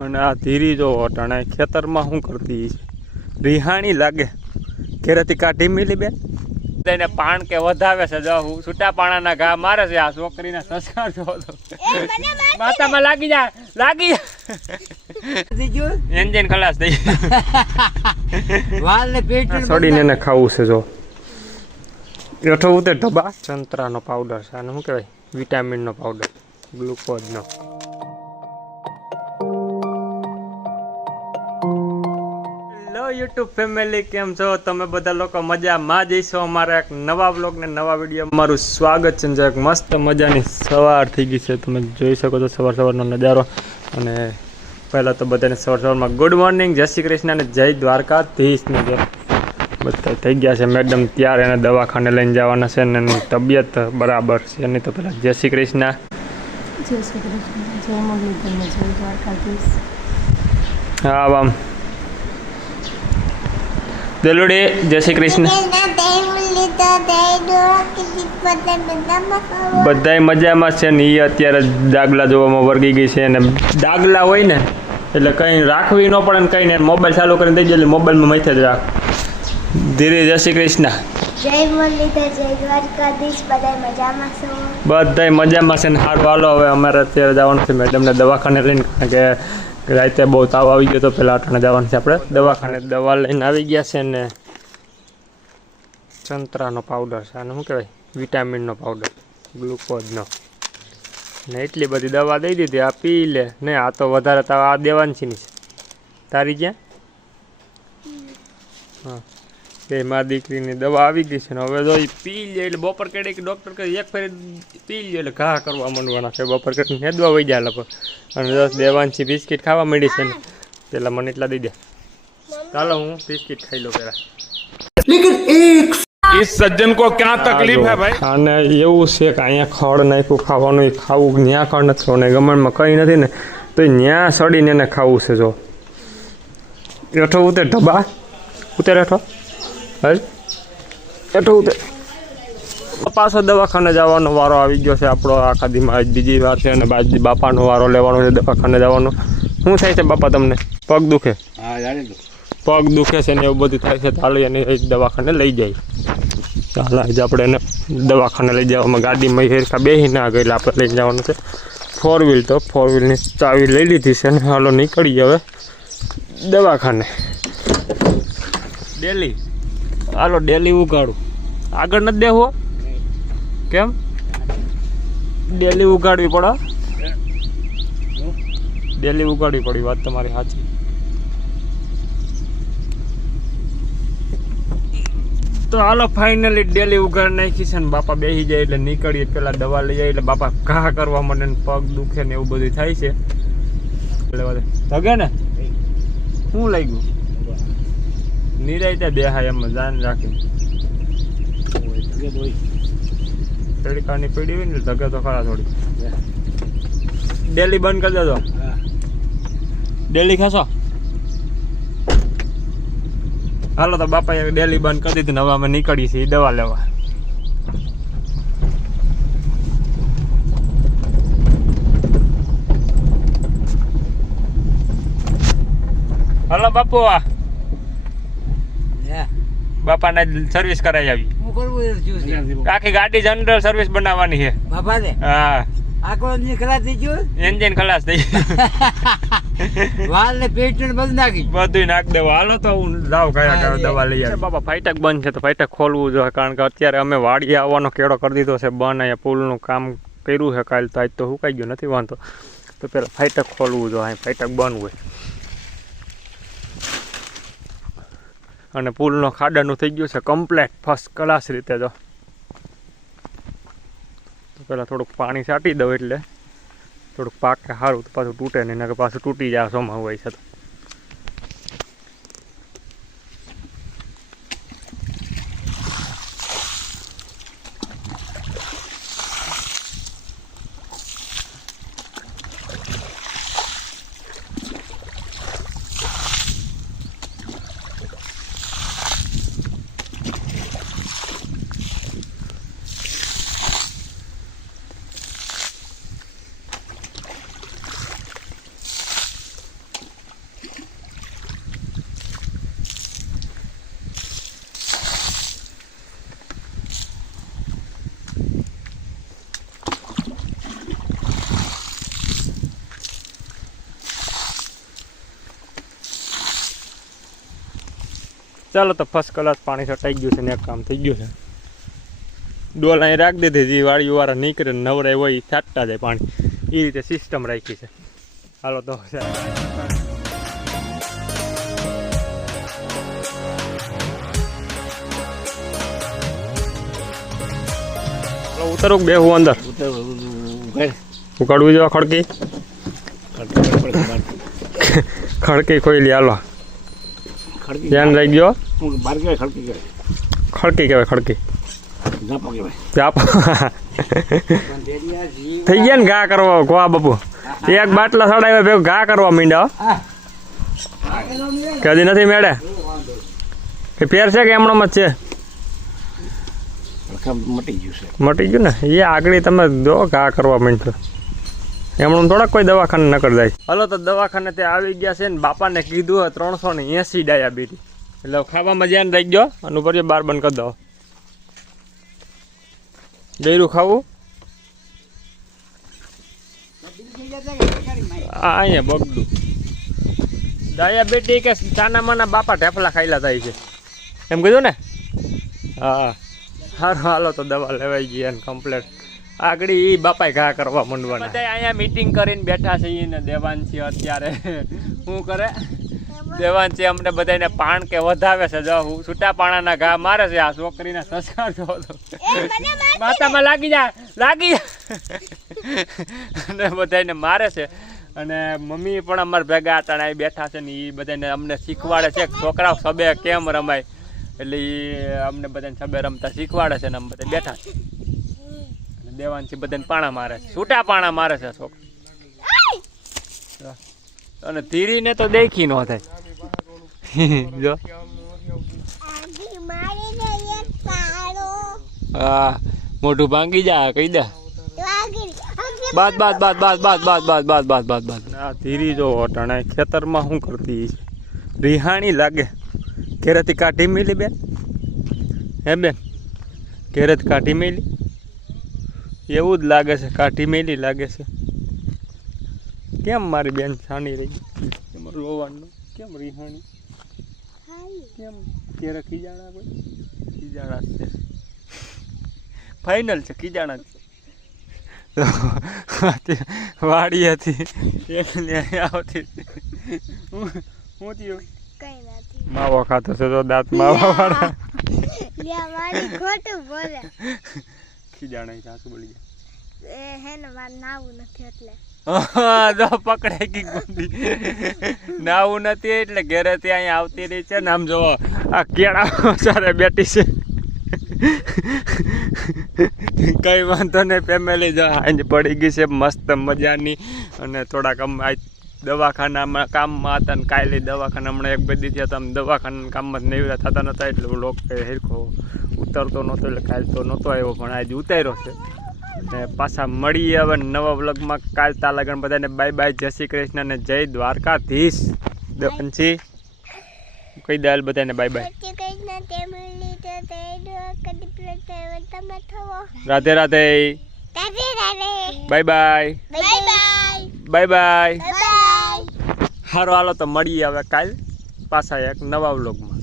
અને આ ધીરી જો અટાણે ખેતરમાં શું કરતી રિહાણી લાગે ઘેરેથી કાઢી મિલી બેન એને પાણ કે વધાવે છે જો છૂટા પાણાના ઘા મારે છે આ છોકરીના સંસ્કાર જો માથામાં લાગી જા એન્જિન ખલાસ થઈ વાલ ને પેટ સડીને એને ખાવું છે જો એઠો ઉતે ઢબા સંતરાનો પાવડર છે આને શું કહેવાય વિટામિનનો પાવડર ગ્લુકોઝનો યુટ્યુબ ફેમિલી કેમ છો તમે બધા લોકો મજામાં જઈશો અમારા એક નવા બ્લોગ ને નવા વિડીયો મારું સ્વાગત છે એક મસ્ત મજાની સવાર થઈ ગઈ છે તમે જોઈ શકો છો સવારનો નજારો અને પહેલાં તો બધાને સવારમાં ગુડ મોર્નિંગ જય શ્રી કૃષ્ણ અને જય દ્વારકાધીશ ને બધા થઈ ગયા છે મેડમ ત્યારે એને દવાખાને લઈને જવાના છે ને એની તબિયત બરાબર છે એની તો પહેલાં જય શ્રી કૃષ્ણ જય મુરલીધર જય દ્વારકાધીશ હા આમ દેલુડી જય શ્રી કૃષ્ણ બધાય મજામાં છે ને એ અત્યારે ડાગલા જોવામાં વર્ગી ગઈ છે અને ડાગલા હોય ને એટલે કંઈ રાખવી ન પડે ને કંઈ ને મોબાઈલ ચાલુ કરીને દઈ જાય મોબાઈલમાં મથે જ રાખ ધીરે જય શ્રી કૃષ્ણ જય મુરલીધર જય દ્વારકાધીશ બધાય મજામાં છો બધાય મજામાં છે ને સારું હાલો હવે અમારે અત્યારે જવાનું છે મેડમને દવાખાને લઈને કારણ કે રાતે બહુ તાવ આવી ગયો તો પહેલાં અટાણે જવાનું છે આપણે દવાખાને દવા લઈને આવી ગયા છે ને સંતરાનો પાવડર છે આને શું કહેવાય વિટામિનનો પાવડર ગ્લુકોઝનો ને એટલી બધી દવા દઈ દીધી આ પી લે ને આ તો વધારે તાવ આ દેવાની છે નહીં તારી ક્યાં હા એ મારી દીકરીની દવા આવી ગઈ છે ને હવે જો એ પી લે એટલે બપોર કેડે કે ડૉક્ટર કહે એક ફેરી પી લે એટલે ઘા કરવા માંડવાના છે બપોર કેડી હેદવા વહી જાય લોકો અને 10 દેવાંશી બિસ્કિટ ખાવા માંડી છે ને પેલા મને એટલા દઈ દે ચાલો હું બિસ્કિટ ખાઈ લો પેલા इस सज्जन को क्या तकलीफ है भाई અને એવું છે કે અહીંયા ખડ નાખ્યું ખાવાનું ખાવું ન્યા ખડ નથી ખાવાનું ગમણમાં કંઈ નથી ને તો ન્યા સડીને એને ખાવું છે જો એઠો ઉતર ઢબા ઉતર એઠો હલ એઠો ઉતર પાછો દવાખાને જવાનો વારો આવી ગયો છે આપણો આખા દીમાં બીજી વાર છે અને બાપાનો વારો લેવાનો છે દવાખાને જવાનો શું થાય છે બાપા તમને પગ દુખે પગ દુખે છે ને એવું બધું થાય છે ચાલો એને દવાખાને લઈ જાય ચાલો આજે આપણે એને દવાખાને લઈ જવામાં ગાડીમાં હેરખા બેસી ના ગયેલા આપણે લઈ જવાનું છે 4 વ્હીલ તો 4 વ્હીલની ચાવી લઈ લીધી છે ને હાલો નીકળી હવે દવાખાને ડેલી હાલો ડેલી ઉગાડું આગળ નથી દેવો કેમ ડેલી ઉગાડવી પડે ડેલી ઉગાડવી પડી વાત તમારી સાચી તો હાલો ફાઇનલી ડેલી ઉઘાડ નાખી છે ને બાપા બેસી જાય એટલે નીકળીએ પેલા દવા લઈ જાય એટલે બાપા ઘા કરવા માંડે ને પગ દુખે ને એવું બધું થાય છે ધગે ને શું લઈ ગયું નિરાયતે બેહાય એમ જાન રાખી તડકાની પીડી હોય ને ધગે તો ખરા થોડી ડેલી બંધ કરી દેજો ડેલી ખાશો હાલો તો બાપાએ ડેલી બંધ કરી દીધી ને હવે અમે નીકળીએ છીએ દવા લેવા હાલો બાપુ બાપાને સર્વિસ કરાવી આવી આખી ગાડી જનરલ સર્વિસ બનાવવાની છે બાપા ને હા એન્જિન ખલાસ થઈ વાલ ને પેટ ને બધું નાખી બધું નાખ દેવું હાલો તો હું જાઉં કયા દવા લઈ આવે બાપા ફાઈટક બંધ છે તો ફાઈટક ખોલવું જોઈએ કારણ કે અત્યારે અમે વાડીએ આવવાનો કેળો કરી દીધો છે બંધ અહીંયા પુલનું કામ કર્યું છે કાલે તો આજ તો સુકાઈ ગયો નથી વાંધો તો પેલા ફાઈટક ખોલવું જોઈએ અહીં ફાઈટક બંધ હોય અને પુલનો ખાડાનું થઈ ગયું છે કમ્પ્લેટ ફર્સ્ટ ક્લાસ રીતે જો પેલા થોડુંક પાણી છાંટી દઉં એટલે થોડુંક પાકે સારું તો પાછું તૂટે નહીં કે પાછું તૂટી જાય સોમાં હોય છે તો ચાલો તો ફર્સ્ટ ક્લાસ પાણી છટાઈ ગયું છે ને એક કામ થઈ ગયું છે. ડોલ અહીં રાખી દીધી, જે વાળીવાળા નીકળે નવરાય હોય એ છાંટતા જાય પાણી, એ રીતે સિસ્ટમ રાખી છે. હાલો તો ઉતરું બેહું અંદર ઉકાળવું જો ખડકી ખડકી ખોઈ હાલો ધ્યાન રહી ગયો. ખડકી કહેવાય ખડકી થઈ ગયા ને ઘા કરવા ગોવા બાપુ એક બાટલા સડાવ્યા ભેગું ઘા કરવા માંડ્યા કદી નથી મેળે કે ફેર છે કે એમણામાં જ છે મટી ગયું ને એ આગળ તમે દો ઘા કરવા માંડ્યો એમણું થોડાક કોઈ દવાખાને ન કરી જાય. હલો તો દવાખાને તે આવી ગયા છે ને બાપાને કીધું 380 ડાયાબિટીસ એટલે ખાવામાં ધ્યાન રાખી ગયો અને ઉપર બાર બંધ કરી દો. ગયરું ખાવું અહીંયા બગડું ડાયાબિટીસ કે ચાના માના બાપા ઢેફલા ખાઈલા થાય છે એમ કીધું ને. હા સારું હાલો તો દવા લેવાઈ ગઈ અને કમ્પ્લેટ આગળ એ બાપાએ ઘા કરવા માંડવાના. બધા અહીંયા મીટિંગ કરીને બેઠા છે ને દેવાંશી અત્યારે શું કરે દેવાંશી અમને બધાને પાણ કે વધાવે છે જો છૂટા પાણાના ઘા મારે છે. આ છોકરીને સંસ્કાર જો માતામાં લાગી જા અને બધાને મારે છે. અને મમ્મી પણ અમારે ભેગા હતા બેઠા છે ને એ બધાને અમને શીખવાડે છે છોકરાઓ સબે કેમ રમાય એટલે એ અમને બધાને સબે રમતા શીખવાડે છે ને અમે બધા બેઠા છે. દેવાંશી બધાને પાણા મારે છે, છૂટા પાણા મારે છે છોકરા. અને ધીરીને તો દેખી ન થાય જો હા મોઢું ભાંગી જા કહી દે બાદ બાદ બાદ બાદ બાદ બાદ બાદ બાદ બાદ બાદ બાદ. આ ધીરી જો અટાણે ખેતરમાં શું કરતી રિહાણી લાગે. ઘેરેથી કાઢી મેલી બેન હે બેન ઘેરેથી કાઢી મેલી એવું જ લાગે છે કાઢી મેલી લાગે છે. કેમ મારી બેન છાણી રહી રોવાનું કેમ રિહાણી કેમ ઘેરે ખીજાણા કોઈ ખીજાણા છે ફાઇનલ છે ખીજાણા વાડી હતી આવતી હું થયું માવો ખાતો છે તો દાંત માવા વાળા ખીજાણા સાસુ બોલી જાય પકડાઈ ગઈ ગુંડી નાવું નથી એટલે ઘેરેથી અહીંયા આવતી રહી છે ને આમ જો આ કેળા સારે બેઠી છે કઈ વાંધો નહીં ફેમિલી જો આજ પડી ગઈ છે મસ્ત મજાની. અને થોડાક આમ દવાખાનામાં કામમાં હતા ને કાલે દવાખાના હમણાં એક બધી થયા હતા દવાખાના કામમાં જ નવરા થતા નહોતા એટલે લોક હેરખો ઉતરતો નહોતો એટલે કાલ તો નહોતો આવ્યો પણ આજે ઉતાર્યો છે. ને પાછા મળીએ હવે નવા વ્લોગમાં કાલ તાલાગણ બધાને બાય બાય જય શ્રી કૃષ્ણ ને જય દ્વારકાધીશ. દેવાંશી કહી દે બધાને bye bye Radhe Radhe bye bye bye bye. સારું હાલો તો મળીએ હવે કાલ પાછા એક નવા વ્લોગમાં.